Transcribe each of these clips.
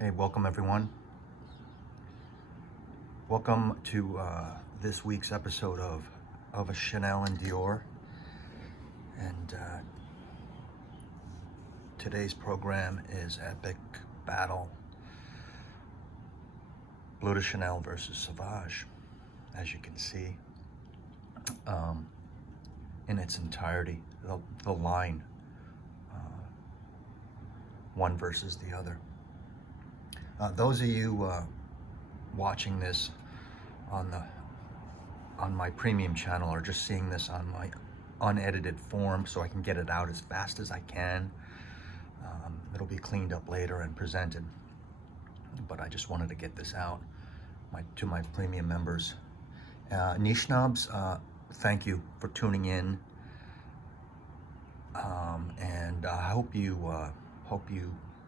Hey, welcome everyone. Welcome to this week's episode of a Chanel and Dior. And today's program is Epic Battle Bleu de Chanel versus Sauvage, as you can see, in its entirety, the line, one versus the other. Those of you watching this on my premium channel are just seeing this on my unedited form, so I can get it out as fast as I can. It'll be cleaned up later and presented, but I just wanted to get this out to my premium members. Niche Knobs, thank you for tuning in, and I hope you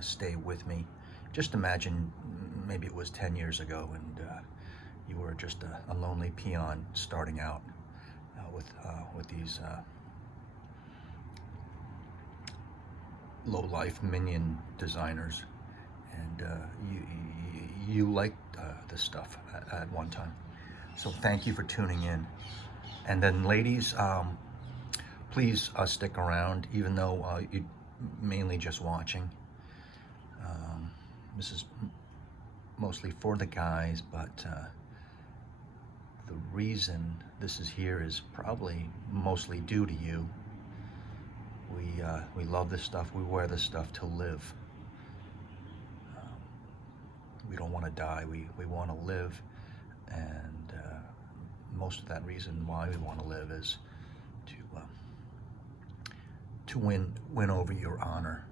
stay with me. Just imagine maybe it was 10 years ago and you were just a lonely peon starting out with these low-life minion designers, and you liked this stuff at one time. So thank you for tuning in. And then ladies, please stick around, even though you're mainly just watching. This is mostly for the guys, but the reason this is here is probably mostly due to you. We love this stuff. We wear this stuff to live. We don't want to die. We want to live, and most of that reason why we want to live is to win over your honor,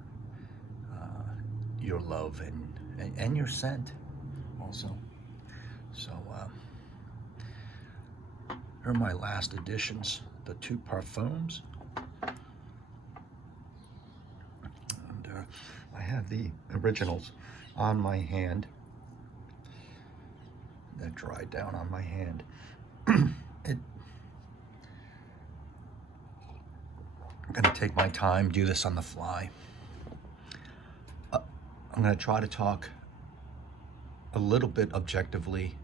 your love, and your scent also. So here are my last additions, the two parfums. And I have the originals on my hand. That dried down on my hand. I'm gonna take my time, do this on the fly. I'm going to try to talk a little bit objectively,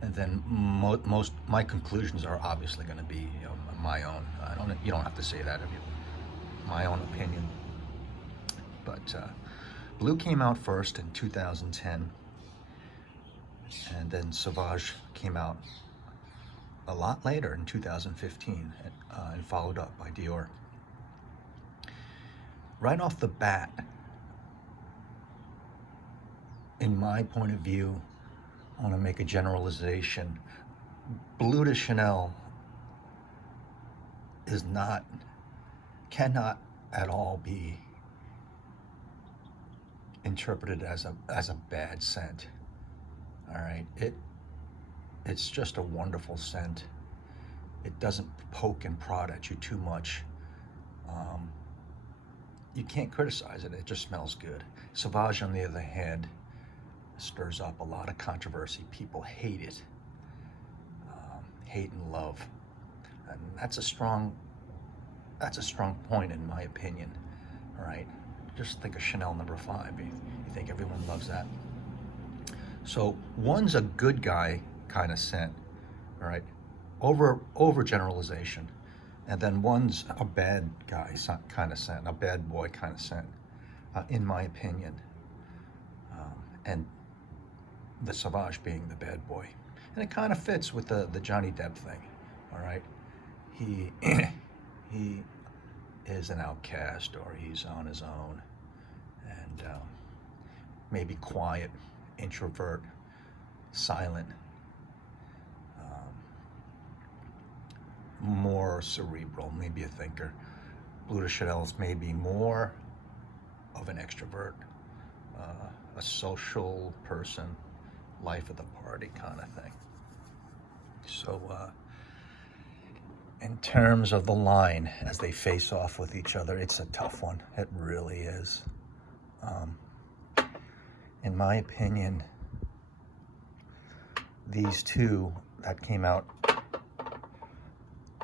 and then most my conclusions are obviously going to be, my own. You don't have to say that of you. My own opinion. But Bleu came out first in 2010, and then Sauvage came out a lot later in 2015, and followed up by Dior. Right off the bat, in my point of view, I want to make a generalization. Bleu de Chanel cannot at all be interpreted as a bad scent. All right, it's just a wonderful scent. It doesn't poke and prod at you too much. You can't criticize it. It just smells good. Sauvage, on the other hand, stirs up a lot of controversy. People hate it, hate and love, and that's a strong point in my opinion. All right, just think of Chanel No. 5. You think everyone loves that? So one's a good guy kind of scent, all right, over generalization, and then one's a bad guy kind of scent, a bad boy kind of scent, in my opinion, and the Sauvage being the bad boy. And it kind of fits with the Johnny Depp thing, all right? He is an outcast, or he's on his own, and maybe quiet, introvert, silent, more cerebral, maybe a thinker. Bleu de Chanel is maybe more of an extrovert, a social person, life of the party kind of thing. So in terms of the line as they face off with each other, it's a tough one. It really is. In my opinion, these two that came out,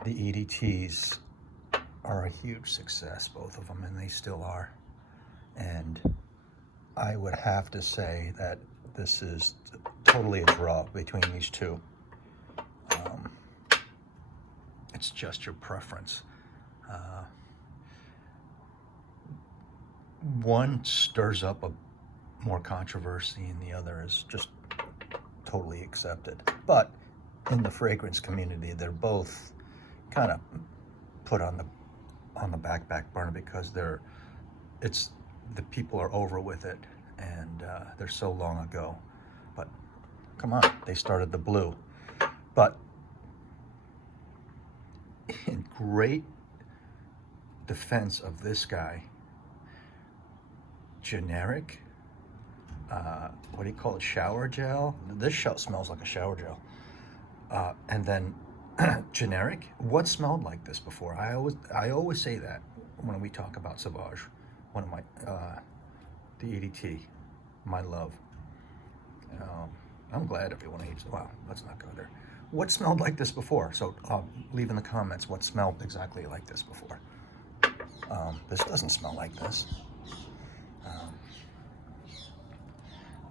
the EDTs, are a huge success, both of them, and they still are. And I would have to say that this is totally a draw between these two. It's just your preference. One stirs up a more controversy and the other is just totally accepted. But in the fragrance community, they're both kind of put on the back burner because the people are over with it, and they're so long ago. But come on, they started the blue. But in great defense of this guy, generic, what do you call it, shower gel? This smells like a shower gel. And then generic, what smelled like this before? I always say that when we talk about Sauvage, one of my, the EDT, my love. I'm glad everyone hates it. Wow, let's not go there. What smelled like this before? So leave in the comments what smelled exactly like this before. This doesn't smell like this.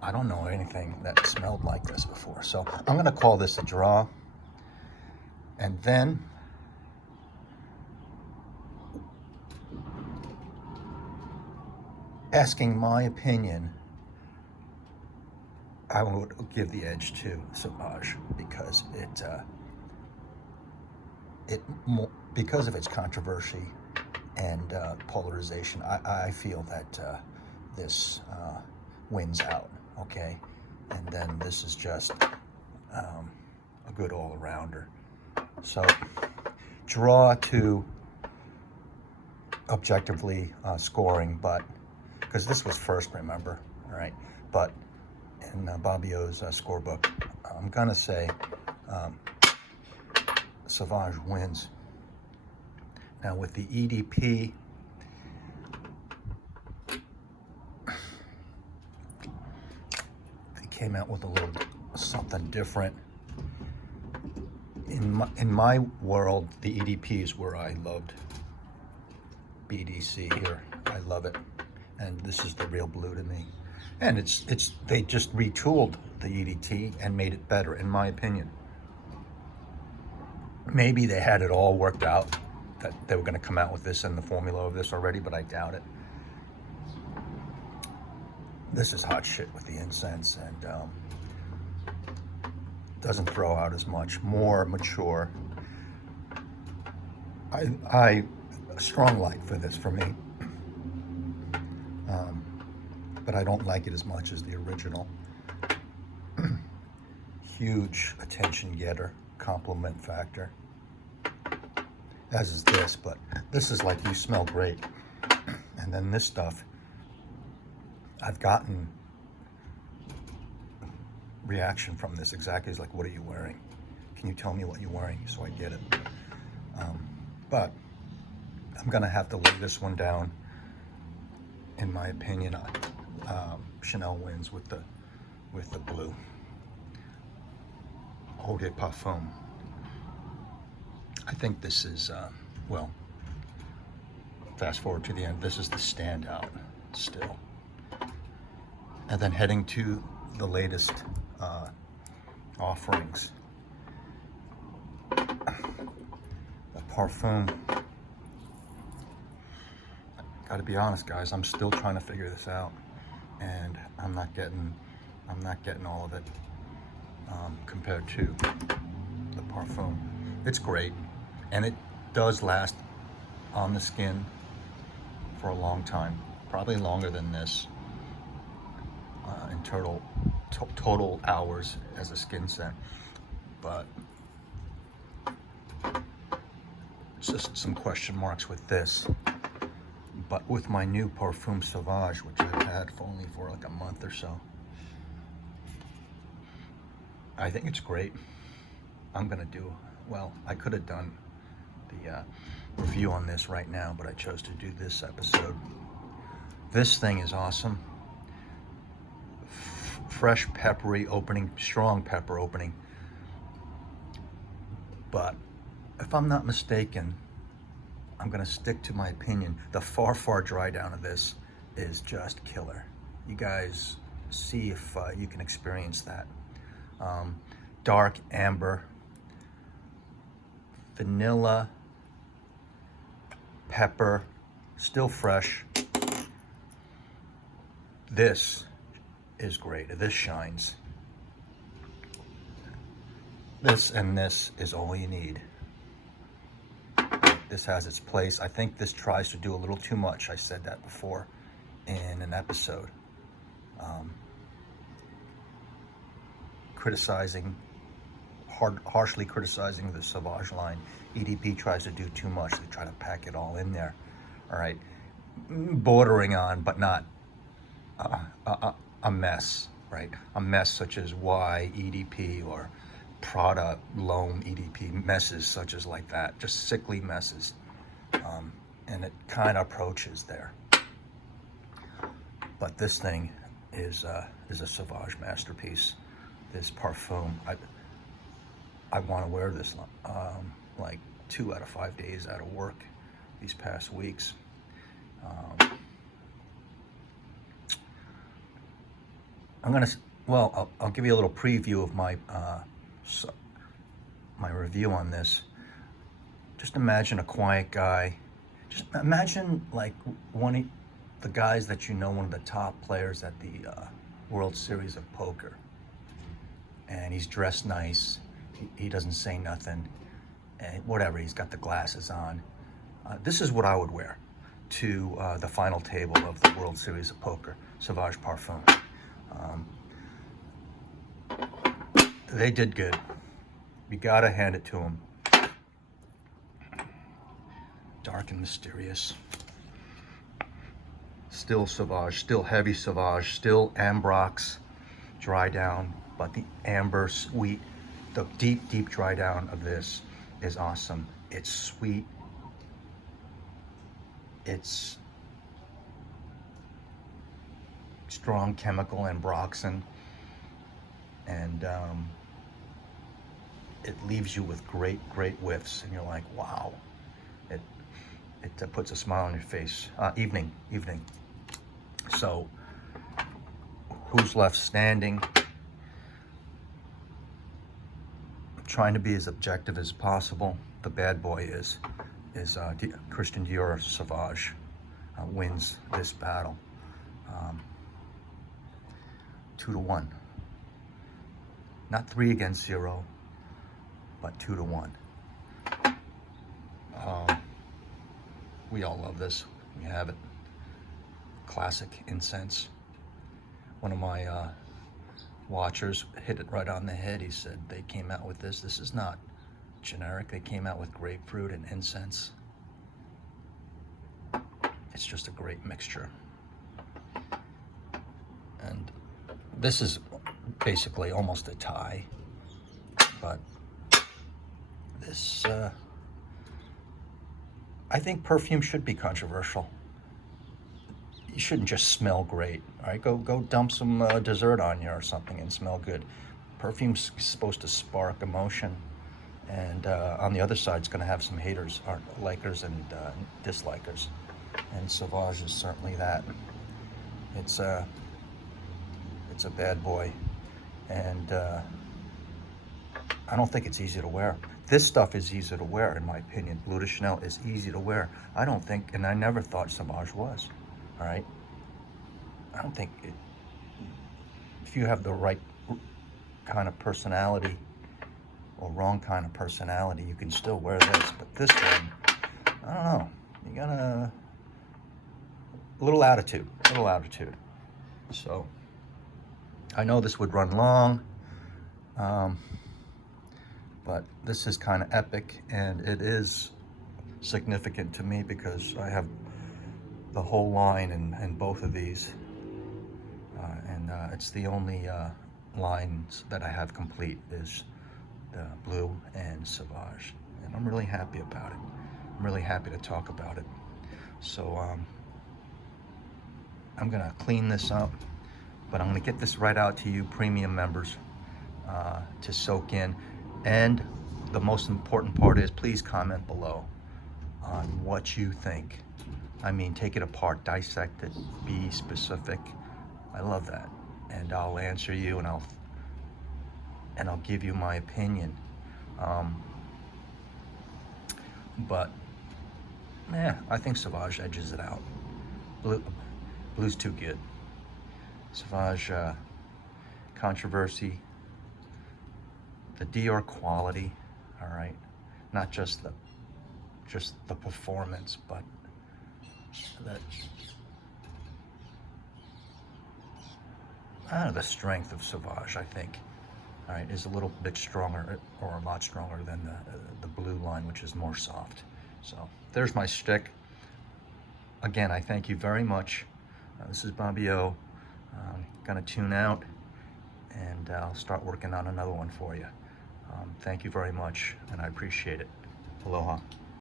I don't know anything that smelled like this before. So I'm gonna call this a draw. And then asking my opinion, I would give the edge to Sauvage because because of its controversy and polarization. I feel that this wins out. Okay, and then this is just a good all-arounder. So draw to objectively scoring, but because this was first, remember, all right, but in Bobbio's scorebook, I'm gonna say Sauvage wins. Now with the EDP, came out with a little something different. In my world, the EDP is where I loved BDC here. I love it, and this is the real blue to me. And they just retooled the EDT and made it better, in my opinion. Maybe they had it all worked out that they were going to come out with this and the formula of this already, but I doubt it. This is hot shit with the incense, and doesn't throw out as much, more mature. I strong light for this for me, but I don't like it as much as the original. Huge attention getter, compliment factor, as is this, but this is like, you smell great. And then this stuff, I've gotten reaction from this exactly as like, what are you wearing? Can you tell me what you're wearing so I get it? But I'm gonna have to lay this one down. In my opinion, Chanel wins with the blue. Eau de Parfum. I think this is well. Fast forward to the end. This is the standout still. And then heading to the latest offerings. The Parfum. Gotta be honest, guys, I'm still trying to figure this out, and I'm not getting all of it compared to the Parfum. It's great, and it does last on the skin for a long time, probably longer than this in total hours as a skin scent. But just some question marks with this. But with my new Parfum Sauvage, which I've had only for like a month or so, I think it's great. I'm gonna do, well, I could have done the review on this right now, but I chose to do this episode. This thing is awesome. Fresh, peppery opening, strong pepper opening. But if I'm not mistaken, I'm gonna stick to my opinion. The far dry down of this is just killer. you guys see if you can experience that. Dark amber, vanilla, pepper, still fresh. This is great. This shines. This and this is all you need. This has its place. I think this tries to do a little too much. I said that before in an episode. Harshly criticizing the Sauvage line. EDP tries to do too much. They try to pack it all in there. All right, bordering on, but not a mess, right? A mess such as Y EDP or Prada Loam EDP, messes such as like that, just sickly messes. And it kind of approaches there. But this thing is a Sauvage masterpiece. This parfum, I want to wear this like 2 out of 5 days out of work these past weeks. I'll give you a little preview of my my review on this. Just imagine a quiet guy. Just imagine like one of the guys that you know, one of the top players at the World Series of Poker. And he's dressed nice. He doesn't say nothing. And whatever, he's got the glasses on. This is what I would wear to the final table of the World Series of Poker, Sauvage Parfum. They did good. You gotta hand it to them. Dark and mysterious. Still Sauvage, still heavy Sauvage, still Ambrox dry down, but the amber sweet, the deep, deep dry down of this is awesome. It's sweet. It's strong chemical ambroxan, and it leaves you with great, great whiffs, and you're like, wow. It puts a smile on your face. Evening. So, who's left standing? I'm trying to be as objective as possible. The bad boy is Christian Dior Sauvage wins this battle. 2-1. Not 3 against 0, but 2-1. We all love this. We have it. Classic incense. One of my watchers hit it right on the head. He said they came out with this. This is not generic. They came out with grapefruit and incense. It's just a great mixture. And this is basically almost a tie. But this... I think perfume should be controversial. You shouldn't just smell great, all right? Go dump some dessert on you or something and smell good. Perfume's supposed to spark emotion, and on the other side, it's going to have some haters, or likers and dislikers. And Sauvage is certainly that. It's a bad boy, and I don't think it's easy to wear. This stuff is easy to wear, in my opinion. Bleu de Chanel is easy to wear. I don't think, and I never thought Sauvage was, all right? I don't think if you have the right kind of personality or wrong kind of personality, you can still wear this. But this one, I don't know. You got a little attitude. So I know this would run long. But this is kind of epic, and it is significant to me because I have the whole line in both of these. And it's the only lines that I have complete is the Bleu and Sauvage. And I'm really happy about it. I'm really happy to talk about it. So I'm gonna clean this up, but I'm gonna get this right out to you premium members to soak in. And the most important part is, please comment below on what you think. I mean, take it apart, dissect it, be specific, I love that. And I'll answer you, and I'll give you my opinion. But yeah, I think Sauvage edges it out. Blue's too good. Sauvage, controversy, the Dior quality, all right, not just the performance, but the strength of Sauvage, I think, all right, is a little bit stronger, or a lot stronger than the Bleu Line, which is more soft. So there's my shtick. Again, I thank you very much. This is Bobby O. Gonna tune out, and I'll start working on another one for you. Thank you very much, and I appreciate it. Aloha.